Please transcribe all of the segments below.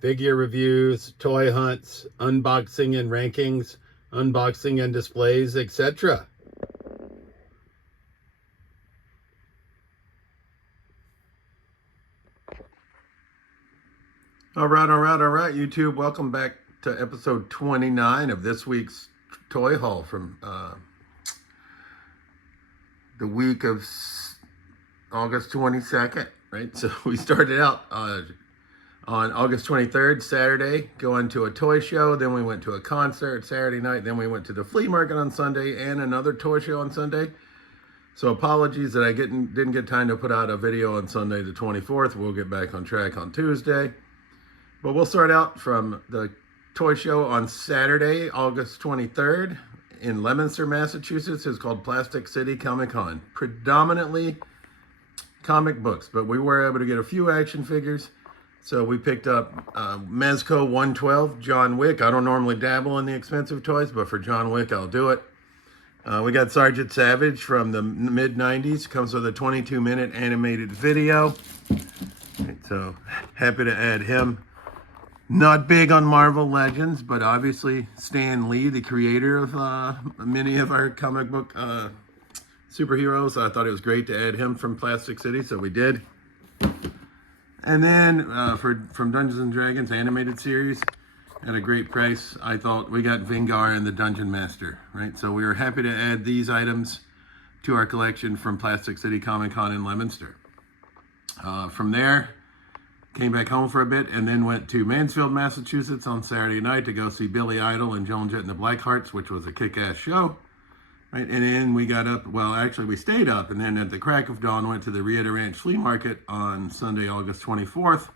figure reviews, toy hunts, unboxing and rankings, unboxing and displays, etc. All right, YouTube. Welcome back to episode 29 of this week's toy haul from the week of August 22nd, right? So we started out on August 23rd, Saturday, going to a toy show. Then we went to a concert Saturday night. Then we went to the flea market on Sunday and another toy show on Sunday. So apologies that I didn't get time to put out a video on Sunday the 24th. We'll get back on track on Tuesday. But we'll start out from the toy show on Saturday, August 23rd in Leominster, Massachusetts. It's called Plastic City Comic Con. Predominantly comic books, but we were able to get a few action figures. So we picked up Mezco 112, John Wick. I don't normally dabble in the expensive toys, but for John Wick, I'll do it. We got Sergeant Savage from the mid-90s. Comes with a 22-minute animated video. Right, so happy to add him. Not big on Marvel Legends, but obviously Stan Lee, the creator of many of our comic book superheroes. I thought it was great to add him from Plastic City, so we did. And then from Dungeons and Dragons animated series at a great price, I thought we got Vingar and the Dungeon Master, right? So we were happy to add these items to our collection from Plastic City Comic Con in Leominster. From there, came back home for a bit and then went to Mansfield, Massachusetts on Saturday night to go see Billy Idol and Joan Jett and the Blackhearts, which was a kick-ass show. Right, and then we got up, well, actually we stayed up, and then at the crack of dawn went to the Rietta Ranch Flea Market on Sunday, August 24th,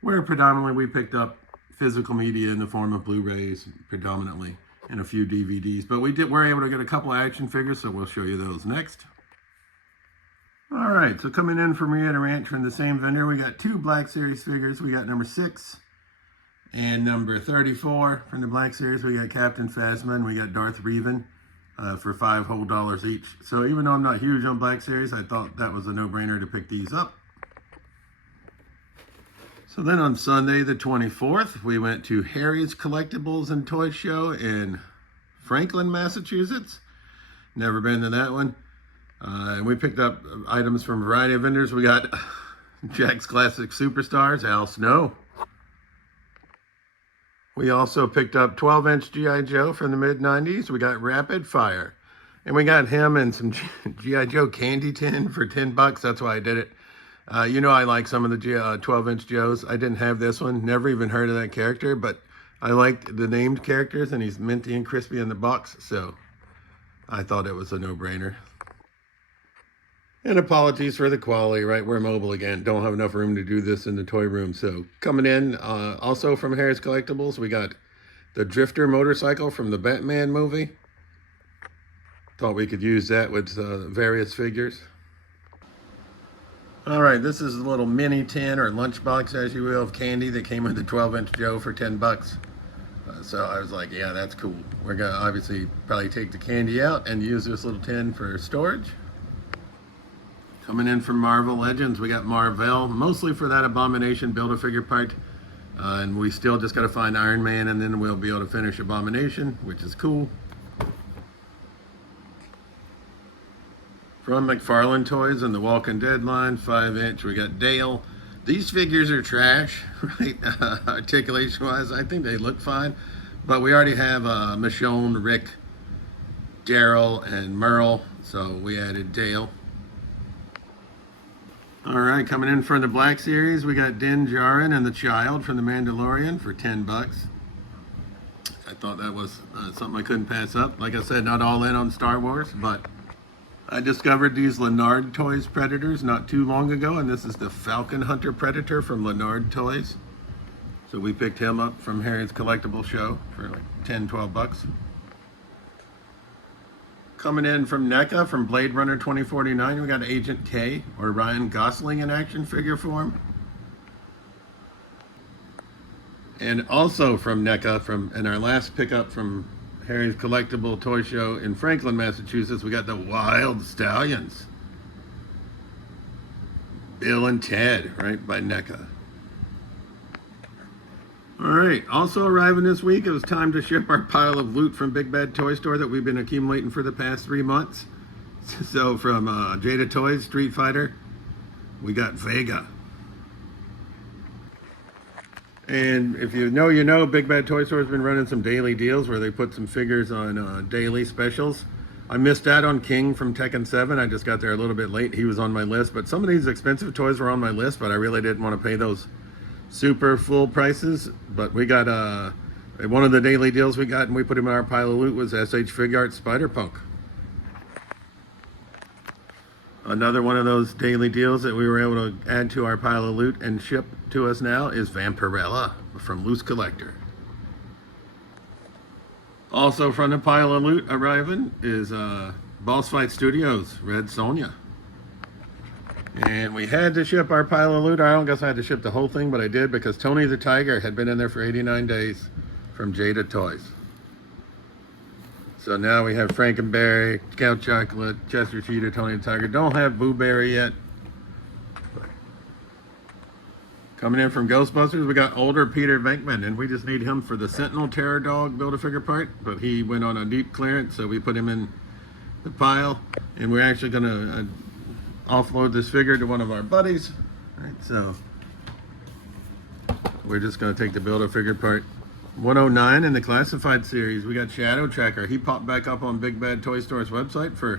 where predominantly we picked up physical media in the form of Blu-rays, predominantly, and a few DVDs. But we're able to get a couple of action figures, so we'll show you those next. All right, so coming in from Rietta Ranch from the same vendor, we got two Black Series figures. We got number 6 and number 34 from the Black Series. We got Captain Phasma and we got Darth Revan for $5 whole each. So even though I'm not huge on Black Series, I thought that was a no-brainer to pick these up. So then on Sunday the 24th, we went to Harry's Collectibles and Toy Show in Franklin, Massachusetts. Never been to that one. And we picked up items from a variety of vendors. We got Jack's Classic Superstars, Al Snow. We also picked up 12-inch G.I. Joe from the mid-90s. We got Rapid Fire. And we got him and some G.I. Joe candy tin for $10. That's why I did it. You know I like some of the 12-inch Joes. I didn't have this one. Never even heard of that character. But I liked the named characters. And he's minty and crispy in the box. So I thought it was a no-brainer. And apologies for the quality, right? We're mobile again. Don't have enough room to do this in the toy room. So coming in, also from Harry's Collectibles, we got the Drifter motorcycle from the Batman movie. Thought we could use that with various figures. All right, this is a little mini tin or lunchbox, as you will, of candy that came with the 12-inch Joe for $10. So I was like, yeah, that's cool. We're gonna obviously probably take the candy out and use this little tin for storage. Coming in from Marvel Legends, we got Marvel, mostly for that Abomination Build-A-Figure part. And we still just got to find Iron Man, and then we'll be able to finish Abomination, which is cool. From McFarlane Toys and the Walking Dead line, 5-inch, we got Dale. These figures are trash, right? Articulation-wise, I think they look fine. But we already have Michonne, Rick, Daryl, and Merle, so we added Dale. All right, coming in from the Black Series, we got Din Djarin and the Child from The Mandalorian for $10. I thought that was something I couldn't pass up. Like I said, not all in on Star Wars, but I discovered these Leonard Toys Predators not too long ago, and this is the Falcon Hunter Predator from Leonard Toys. So we picked him up from Harry's Collectible Show for like $10-12. Coming in from NECA, from Blade Runner 2049, we got Agent K, or Ryan Gosling in action figure form. And also from NECA, in our last pickup from Harry's Collectible Toy Show in Franklin, Massachusetts, we got the Wild Stallions. Bill and Ted, right, by NECA. All right, also arriving this week, it was time to ship our pile of loot from Big Bad Toy Store that we've been accumulating for the past 3 months. So from Jada Toys, Street Fighter, we got Vega. And if you know, Big Bad Toy Store has been running some daily deals where they put some figures on daily specials. I missed out on King from Tekken 7. I just got there a little bit late. He was on my list, but some of these expensive toys were on my list, but I really didn't want to pay those super full prices. But we got one of the daily deals we got and we put him in our pile of loot was SH Figuarts Spider-Punk. Another one of those daily deals that we were able to add to our pile of loot and ship to us now is Vampirella from Loose Collector. Also from the pile of loot arriving is Boss Fight Studios Red Sonja. And we had to ship our pile of loot. I don't guess I had to ship the whole thing, but I did because Tony the Tiger had been in there for 89 days from Jada Toys. So now we have Frankenberry, Count Chocolate, Chester Cheetah, Tony the Tiger. Don't have Boo Berry yet. Coming in from Ghostbusters, we got older Peter Venkman, and we just need him for the Sentinel Terror Dog Build-A-Figure part, but he went on a deep clearance, so we put him in the pile, and we're actually going to offload this figure to one of our buddies. All right, so we're just going to take the Build-A-Figure part. 109 in the classified series, we got Shadow Tracker. He popped back up on Big Bad Toy Store's website for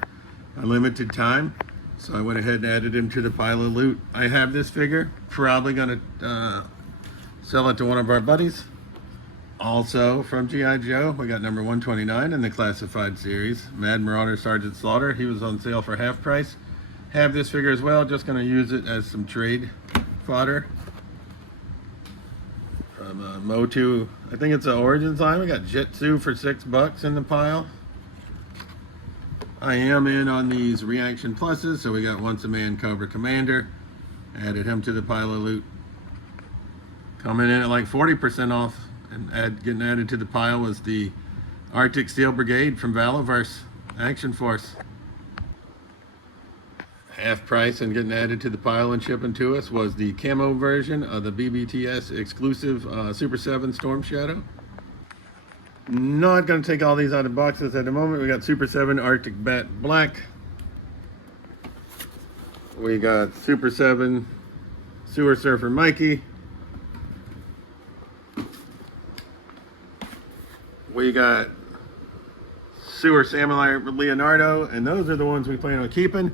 a limited time, so I went ahead and added him to the pile of loot. I have this figure, probably gonna sell it to one of our buddies. Also from G.I. Joe, we got number 129 in the classified series, Mad Marauder Sergeant Slaughter. He was on sale for half price. Have this figure as well, just gonna use it as some trade fodder. From Motu, I think it's an Origins line. We got Jitsu for $6 in the pile. I am in on these Reaction Pluses, so we got Once a Man Cobra Commander. Added him to the pile of loot. Coming in at like 40% off and getting added to the pile was the Arctic Steel Brigade from Valiverse Action Force. Half price and getting added to the pile and shipping to us was the camo version of the BBTS exclusive Super 7 Storm Shadow. Not going to take all these out of boxes at the moment. We got Super 7 Arctic Bat Black. We got Super 7 Sewer Surfer Mikey. We got Sewer Samurai Leonardo, and those are the ones we plan on keeping.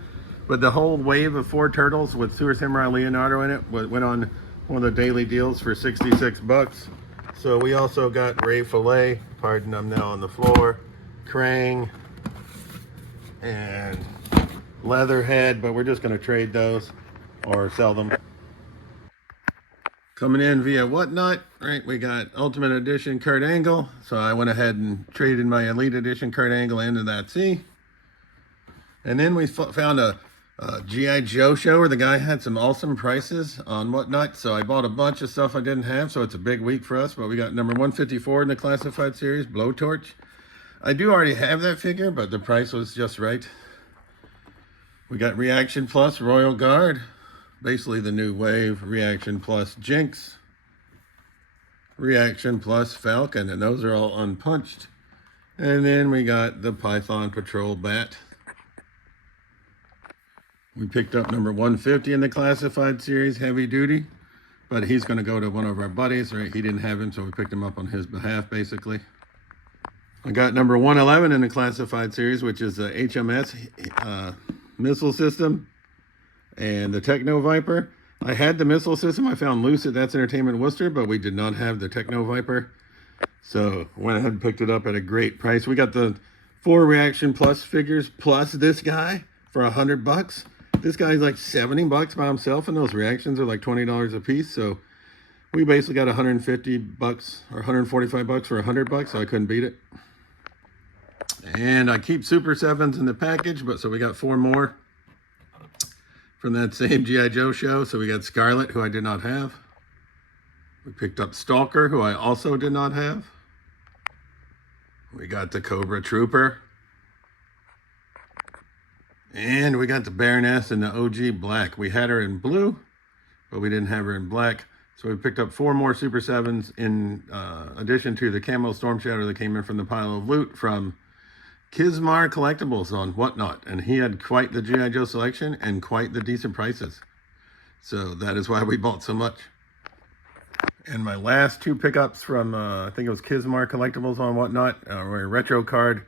But the whole wave of 4 turtles with Sewer Samurai Leonardo in it went on one of the daily deals for $66. So we also got Ray Fillet, pardon, I'm now on the floor, Krang, and Leatherhead, but we're just going to trade those or sell them. Coming in via Whatnot, right, we got Ultimate Edition Kurt Angle, so I went ahead and traded my Elite Edition Kurt Angle into that C. And then we found a G.I. Joe show where the guy had some awesome prices on Whatnot, so I bought a bunch of stuff I didn't have, so it's a big week for us. But we got number 154 in the classified series, Blowtorch. I do already have that figure, but the price was just right. We got Reaction Plus Royal Guard, basically the new wave. Reaction Plus Jinx, Reaction Plus Falcon, and those are all unpunched. And then we got the Python Patrol Bat. We picked up number 150 in the classified series, Heavy Duty, but he's going to go to one of our buddies, right? He didn't have him, so we picked him up on his behalf, basically. I got number 111 in the classified series, which is the HMS missile system and the Techno Viper. I had the missile system. I found loose at That's Entertainment Worcester, but we did not have the Techno Viper. So went ahead and picked it up at a great price. We got the 4 Reaction Plus figures plus this guy for $100. This guy's like $70 by himself, and those reactions are like $20 a piece. So we basically got $150 or $145 for $100, so I couldn't beat it. And I keep Super 7s in the package, but so we got 4 more from that same G.I. Joe show. So we got Scarlet, who I did not have. We picked up Stalker, who I also did not have. We got the Cobra Trooper. And we got the Baroness in the OG black. We had her in blue, but we didn't have her in black. So we picked up 4 more Super 7s in addition to the Camo Storm Shadow that came in from the pile of loot from Kismar Collectibles on Whatnot. And he had quite the G.I. Joe selection and quite the decent prices. So that is why we bought so much. And my last 2 pickups from, I think it was Kismar Collectibles on Whatnot, were Retro Card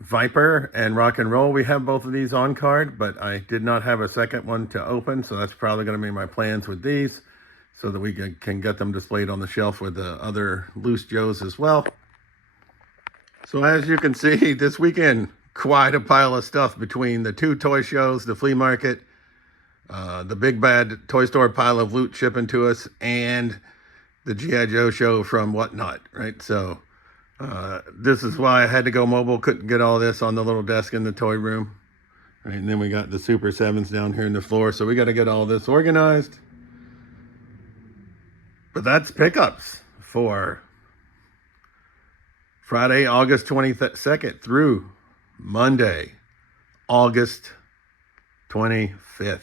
Viper and Rock and Roll. We have both of these on card, but I did not have a second one to open, so that's probably going to be my plans with these, so that we can get them displayed on the shelf with the other loose Joes as well. So as you can see, this weekend, quite a pile of stuff between the 2 toy shows, the flea market, the big bad toy store pile of loot shipping to us, and the G.I. Joe show from Whatnot, right? So this is why I had to go mobile, couldn't get all this on the little desk in the toy room. Right, and then we got the Super 7s down here in the floor, so we got to get all this organized. But that's pickups for Friday, August 22nd through Monday, August 25th.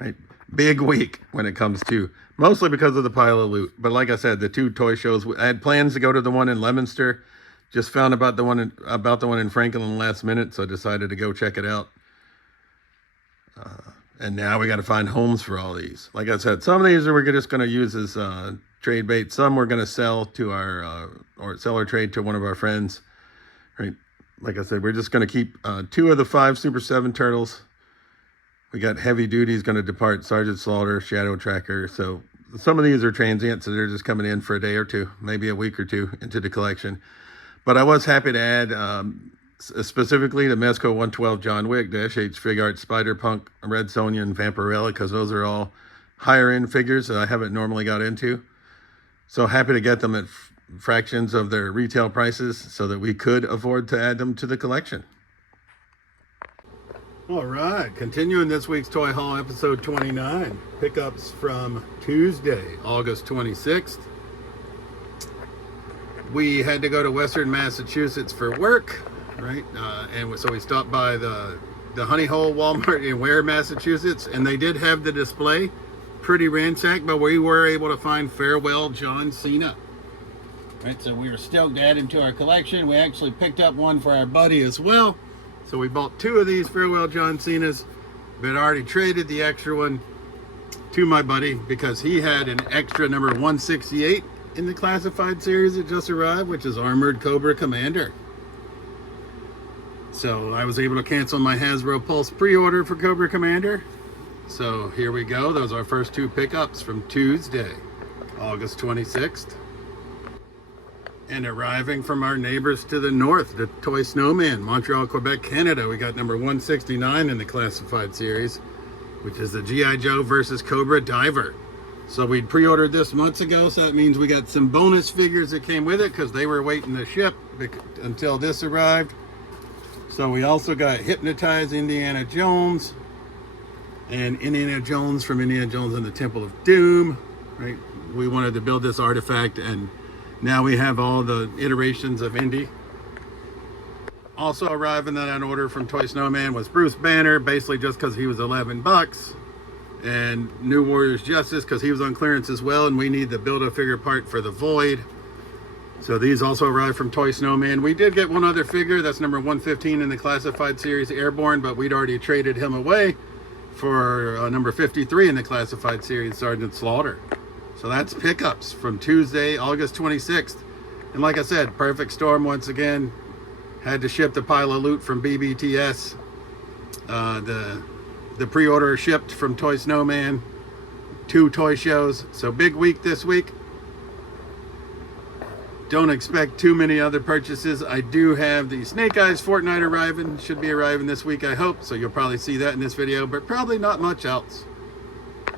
Right? Big week when it comes to, mostly because of the pile of loot. But like I said, the 2 toy shows, I had plans to go to the one in Leominster. Just found about the one in Franklin last minute, so I decided to go check it out. And now we got to find homes for all these. Like I said, some of these we're just going to use as trade bait. Some we're going to sell to our, or sell or trade to one of our friends. Right? Like I said, we're just going to keep 2 of the 5 Super 7 turtles. We got Heavy Duty's going to depart, Sergeant Slaughter, Shadow Tracker. So some of these are transient, so they're just coming in for a day or 2, maybe a week or 2 into the collection. But I was happy to add specifically the Mezco 112 John Wick, Dash H Fig Art, Spider-Punk, Red Sonja, and Vampirella, because those are all higher end figures that I haven't normally got into. So happy to get them at fractions of their retail prices so that we could afford to add them to the collection. All right, continuing this week's Toy Haul, episode 29. Pickups from Tuesday, August 26th. We had to go to Western Massachusetts for work, right? And so we stopped by the Honey Hole Walmart in Ware, Massachusetts, and they did have the display. Pretty ransacked, but we were able to find Farewell John Cena. Right, so we were stoked to add him to our collection. We actually picked up one for our buddy as well. So we bought 2 of these Farewell John Cenas, but already traded the extra one to my buddy because he had an extra number 168 in the classified series that just arrived, which is Armored Cobra Commander. So I was able to cancel my Hasbro Pulse pre-order for Cobra Commander. So here we go. Those are our first 2 pickups from Tuesday, August 26th. And arriving from our neighbors to the north, the Toy Snowman, Montreal, Quebec, Canada. We got number 169 in the classified series, which is the G.I. Joe versus Cobra Diver. So we'd pre-ordered this months ago, so that means we got some bonus figures that came with it because they were waiting to ship until this arrived. So we also got Hypnotized Indiana Jones and Indiana Jones from Indiana Jones and the Temple of Doom. Right? We wanted to build this artifact, and now we have all the iterations of Indy. Also arriving in that order from Toy Snowman was Bruce Banner, basically just because he was $11. And New Warriors Justice because he was on clearance as well, and we need the Build-A-Figure part for the Void. So these also arrived from Toy Snowman. We did get one other figure, that's number 115 in the classified series, Airborne, but we'd already traded him away for number 53 in the classified series, Sergeant Slaughter. So that's pickups from Tuesday, August 26th. And like I said, perfect storm once again. Had to ship the pile of loot from BBTS. The pre-order shipped from Toy Snowman. 2 toy shows. So big week this week. Don't expect too many other purchases. I do have the Snake Eyes Fortnite arriving. Should be arriving this week, I hope. So you'll probably see that in this video, but probably not much else.